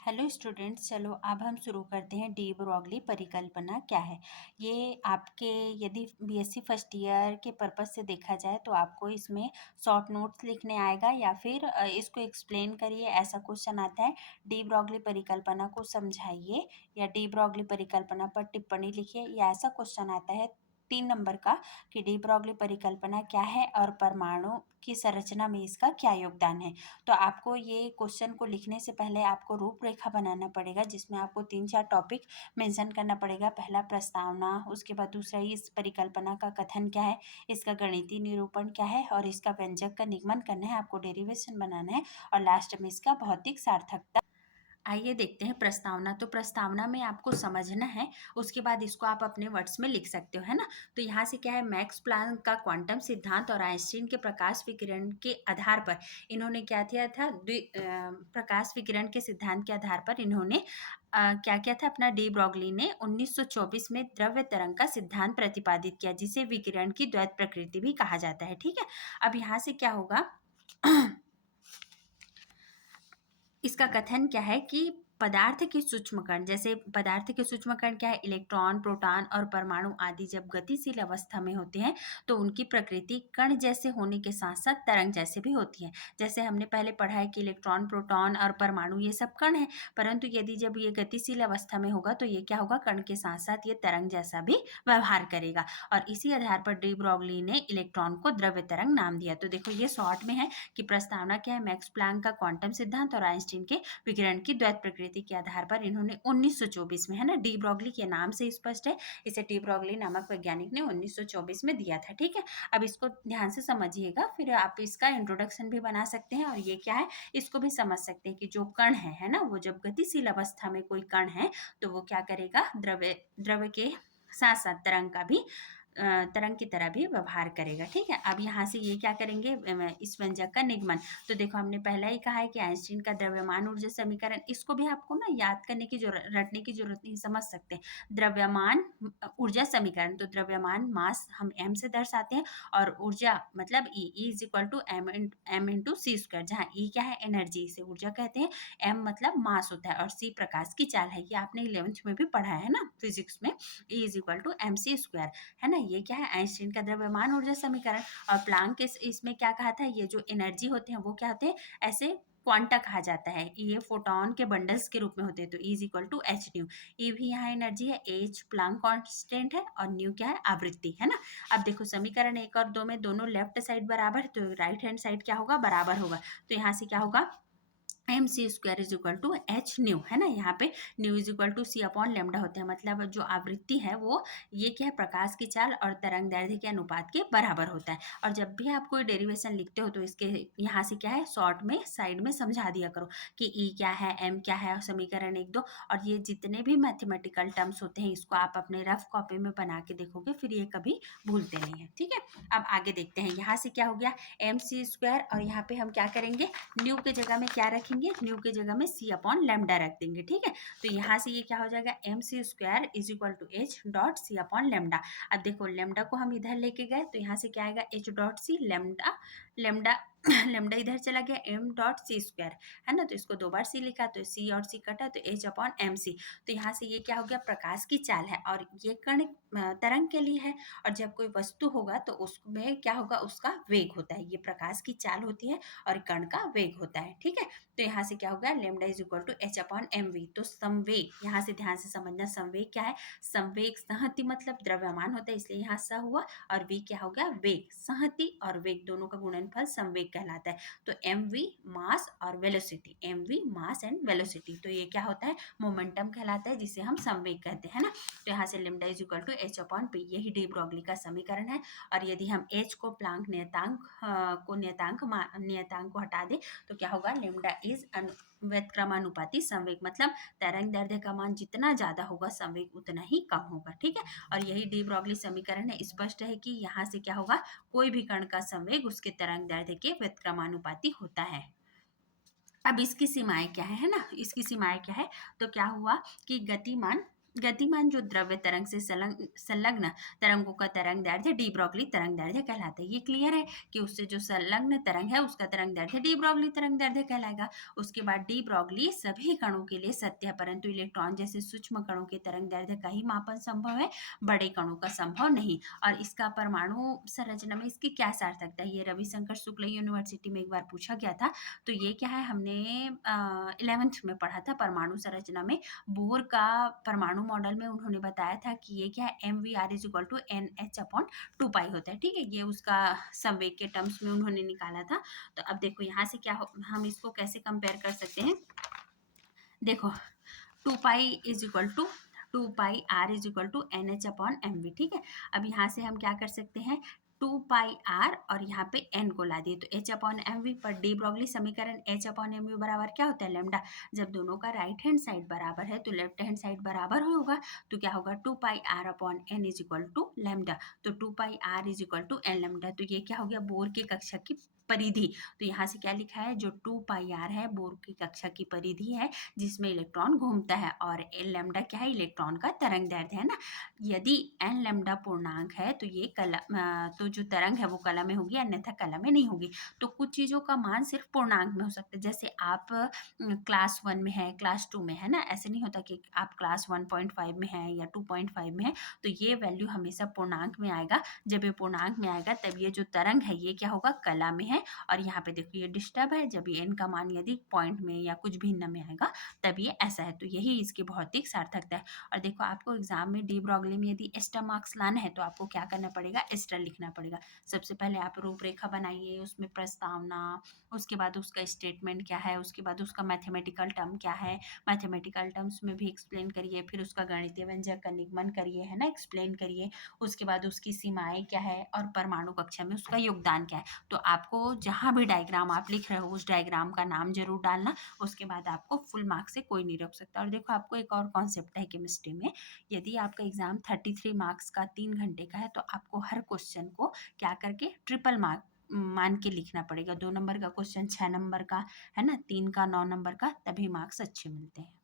Hello students, चलो अब हम शुरू करते हैं। डी ब्रॉगली परिकल्पना क्या है। ये आपके यदि बीएससी फर्स्ट ईयर के पर्पज से देखा जाए तो आपको इसमें शॉर्ट नोट्स लिखने आएगा या फिर इसको एक्सप्लेन करिए, ऐसा क्वेश्चन आता है। डी ब्रॉगली परिकल्पना को समझाइए या डी ब्रॉगली परिकल्पना पर टिप्पणी लिखिए, या ऐसा क्वेश्चन आता है 3 नंबर का कि डी ब्रॉगली परिकल्पना क्या है और परमाणु की संरचना में इसका क्या योगदान है। तो आपको ये क्वेश्चन को लिखने से पहले आपको रूपरेखा बनाना पड़ेगा, जिसमें आपको 3-4 टॉपिक मेंशन करना पड़ेगा। पहला प्रस्तावना, उसके बाद दूसरा इस परिकल्पना का कथन क्या है, इसका गणितीय निरूपण क्या है और इसका व्यंजक का निगमन करना है, आपको डेरिवेशन बनाना है और लास्ट में इसका भौतिक सार्थकता। आइए देखते हैं प्रस्तावना। तो प्रस्तावना में आपको समझना है, उसके बाद इसको आप अपने वर्ड्स में लिख सकते हो, है ना। तो यहाँ से क्या है, मैक्स प्लैंक का क्वांटम सिद्धांत और आइंस्टीन के प्रकाश विकिरण के आधार पर इन्होंने क्या किया था, प्रकाश विकिरण के सिद्धांत के आधार पर इन्होंने क्या किया था, अपना डी ब्रॉगली ने 1924 में द्रव्य तरंग का सिद्धांत प्रतिपादित किया, जिसे विकिरण की द्वैत प्रकृति भी कहा जाता है। ठीक है, अब यहाँ से क्या होगा इसका कथन क्या है कि पदार्थ के सूक्ष्म कण, जैसे पदार्थ के सूक्ष्म कण क्या है, इलेक्ट्रॉन, प्रोटॉन और परमाणु आदि जब गतिशील अवस्था में होते हैं तो उनकी प्रकृति कण जैसे होने के साथ साथ तरंग जैसे भी होती है। जैसे हमने पहले पढ़ा है कि इलेक्ट्रॉन, प्रोटॉन और परमाणु ये सब कण है, परंतु यदि जब ये गतिशील अवस्था में होगा तो ये क्या होगा, कण के साथ साथ ये तरंग जैसा भी व्यवहार करेगा। और इसी आधार पर डी ब्रॉगली ने इलेक्ट्रॉन को द्रव्य तरंग नाम दिया। तो देखो ये शॉर्ट में है कि प्रस्तावना क्या है, मैक्स प्लैंक का क्वांटम सिद्धांत और आइंस्टीन के विकिरण की द्वैत प्रकृति के आधार पर इन्होंने 1924 में, है ना, डी ब्रॉगली के नाम से स्पष्ट है, इसे डी ब्रॉगली नामक वैज्ञानिक ने 1924 में दिया था। ठीक है, अब इसको ध्यान से समझिएगा, फिर आप इसका इंट्रोडक्शन भी बना सकते हैं और ये क्या है इसको भी समझ सकते हैं कि जो कण है ना, वो जब गतिशील अवस्था में कोई कण है तो वो क्या करेगा, द्रव्य के साथ साथ तरंग का भी तरंग की तरह भी व्यवहार करेगा। ठीक है, अब यहाँ से ये क्या करेंगे, इस व्यंजक का निगमन। तो देखो हमने पहला ही कहा है कि आइंस्टीन का द्रव्यमान ऊर्जा समीकरण, इसको भी आपको ना याद करने की जरूरत, रटने की जरूरत नहीं, समझ सकते हैं। द्रव्यमान ऊर्जा समीकरण, तो द्रव्यमान मास हम एम से दर्शाते हैं और ऊर्जा मतलब E is equal to M into C square, जहाँ ई क्या है, एनर्जी, से ऊर्जा कहते हैं, एम मतलब मास होता है और सी प्रकाश की चाल है। ये आपने 11th में भी पढ़ा है ना फिजिक्स में, E is equal to M C square, है ना। ये क्या है, आइंस्टीन का द्रव्यमान ऊर्जा समीकरण। और प्लांक के इसमें क्या कहा था, ये जो एनर्जी होते हैं वो क्या होते हैं, ऐसे क्वांटा कहा जाता है, ये फोटोन के बंडल्स के रूप में होते हैं। तो E is equal to H nu, E भी यहाँ एनर्जी है, एच प्लांक कांस्टेंट है और न्यू क्या है, आवृत्ति, है ना। अब देखो समीकरण 1 और 2 में दोनों लेफ्ट साइड बराबर, तो राइट हैंड साइड क्या होगा, बराबर होगा। तो यहाँ से क्या होगा, M C square is equal to H nu, है ना। यहाँ पे nu is equal to C upon lambda होते हैं, मतलब जो आवृत्ति है वो ये क्या है, प्रकाश की चाल और तरंग दैर्ध्य के अनुपात के बराबर होता है। और जब भी आप कोई डेरिवेशन लिखते हो तो इसके यहाँ से क्या है, शॉर्ट में साइड में समझा दिया करो कि ई क्या है, एम क्या है, समीकरण 1-2, और ये जितने भी मैथमेटिकल टर्म्स होते हैं इसको आप अपने रफ कॉपी में बना के देखोगे, फिर ये कभी भूलते नहीं है। ठीक है, अब आगे देखते हैं। यहाँ से क्या हो गया, एम सी स्क्वायर, और यहाँ पे हम क्या करेंगे, न्यू के जगह में क्या रखेंगे, न्यू के जगह में सी अपॉन लेमडा रख देंगे। ठीक है, तो यहाँ से ये क्या हो जाएगा, M C square is equal to H dot C upon lambda. अब देखो लेमडा को हम इधर लेके गए तो यहाँ से क्या आएगा, H dot C lambda, lambda lambda इधर चला गया, एम डॉट सी स्क्वायर, है ना। तो इसको 2 बार सी लिखा तो सी और सी कटा तो एच अपॉन एम सी। तो यहाँ से ये क्या हो गया, प्रकाश की चाल है और ये कण तरंग के लिए है, और जब कोई वस्तु होगा तो उसमें क्या होगा, उसका वेग होता है। ये प्रकाश की चाल होती है और कण का वेग होता है। ठीक है, तो यहाँ से क्या होगा, lambda is equal to H upon M V. तो संवेग, यहाँ से ध्यान से समझना, संवेग क्या है, संवेग संहति मतलब द्रव्यमान होता है, इसलिए यहाँ स हुआ, और वी क्या हो गया, वेग, संहति और वेग दोनों का गुणनफल संवेग कहलाता है। तो एम वी मास और velocity, M V mass and velocity, तो ये क्या होता है, मोमेंटम कहलाता है, जिसे हम संवेग कहते हैं ना। तो यहाँ से lambda is equal to H upon P, यही डी ब्रॉगली का समीकरण है। और यदि हम एच को प्लांक नियतांक को हटा दे तो क्या होगा, लेमडा इज व्यतक्रमानुपाती संवेग, मतलब तरंग दैर्ध्य का मान जितना ज्यादा होगा संवेग उतना ही कम होगा। ठीक है, और यही डी ब्रॉगली समीकरण है। स्पष्ट है कि यहाँ से क्या होगा, कोई भी कण का संवेग उसके तरंग दैर्ध्य के व्यतक्रमानुपाती होता है। अब इसकी सीमाएं क्या है ना, इसकी सीमाएं क्या है, तो क्या हुआ कि गतिमान गतिमान जो द्रव्य तरंग से संलग्न तरंगों का तरंग दैर्ध्य डी ब्रोगली तरंग दैर्ध्य कहलाता है। ये क्लियर है कि उससे जो संलग्न तरंग है उसका तरंग दैर्ध्य डी ब्रोगली तरंग दैर्ध्य कहलाएगा। उसके बाद डी ब्रोगली सभी कणों के लिए सत्य है, परंतु इलेक्ट्रॉन जैसे सूक्ष्म कणों के तरंग दैर्ध्य का ही मापन संभव है, बड़े कणों का संभव नहीं। और इसका परमाणु संरचना में इसकी क्या सार्थकता है, ये रविशंकर शुक्ल यूनिवर्सिटी में एक बार पूछा गया था। तो ये क्या है, हमने 11th में पढ़ा था परमाणु संरचना में। बोर का परमाणु मॉडल में उन्होंने बताया था कि ये क्या है, MVR is equal to NH/2 pi होता है। ठीक है, ये उसका संवेग के टर्म्स में उन्होंने निकाला था। तो अब देखो यहाँ से क्या हम इसको कैसे कंपेयर कर सकते हैं। देखो 2 pi is equal to 2 pi R is equal to NH/MV। ठीक है, अब यहाँ से हम क्या कर सकते हैं, 2 पाई R और यहाँ पे N को ला दिए तो H/MV पर डी ब्रोगली समीकरण H/MV बराबर क्या होता है, लैम्डा। जब दोनों का राइट हैंड साइड बराबर है तो लेफ्ट हैंड साइड बराबर होगा, तो क्या होगा 2 pi R/N is equal to lambda. तो 2 pi R is equal to N lambda. तो ये क्या हो गया, बोर की कक्षा की परिधि। तो यहाँ से क्या लिखा है, जो 2 पाई R है बोर की कक्षा की परिधि है जिसमें इलेक्ट्रॉन घूमता है, और एन लैम्डा क्या है, इलेक्ट्रॉन का तरंग दैर्ध्य है ना। यदि एन लैम्डा पूर्णांक है तो ये तो जो तरंग है वो कला में होगी, अन्यथा कला में नहीं होगी। तो कुछ चीज़ों का मान सिर्फ पूर्णांक में हो सकता है, जैसे आप क्लास 1 में है, क्लास 2 में है ना, ऐसे नहीं होता कि आप क्लास 1.5 में है या 2.5 में है तो ये वैल्यू हमेशा पूर्णांक में आएगा। जब ये पूर्णांक में आएगा तब ये जो तरंग है ये क्या होगा, कला में है। और यहाँ पे देखो ये डिस्टर्ब है, जब ये एन का मान यदि पॉइंट में या कुछ भिन्न में आएगा तब ये ऐसा है। तो यही इसकी भौतिक सार्थकता है। और देखो आपको एग्जाम में डी ब्रोगली में यदि एक्स्ट्रा मार्क्स लाना है तो आपको क्या करना पड़ेगा, एक्स्ट्रा लिखना पड़ेगा। सबसे पहले आप रूपरेखा बनाइए, उसमें प्रस्तावना, उसके बाद उसका स्टेटमेंट क्या है, उसके बाद उसका मैथमेटिकल टर्म क्या है, मैथमेटिकल टर्म्स में भी एक्सप्लेन करिए, फिर उसका गणितीय व्यंजक का निगमन करिए, है ना, एक्सप्लेन करिए। उसके बाद उसकी सीमाएं क्या है और परमाणु कक्षा में उसका योगदान क्या है। तो आपको जहाँ भी डायग्राम आप लिख रहे हो उस डायग्राम का नाम जरूर डालना, उसके बाद आपको फुल मार्क्स से कोई नहीं रोक सकता। और देखो आपको एक और कॉन्सेप्ट है केमिस्ट्री में, यदि आपका एग्जाम 33 मार्क्स का 3 घंटे का है तो आपको हर क्वेश्चन को क्या करके ट्रिपल मार्क मान के लिखना पड़ेगा। 2 नंबर का क्वेश्चन 6 नंबर का, है ना, 3 का 9 नंबर का, तभी मार्क्स अच्छे मिलते हैं।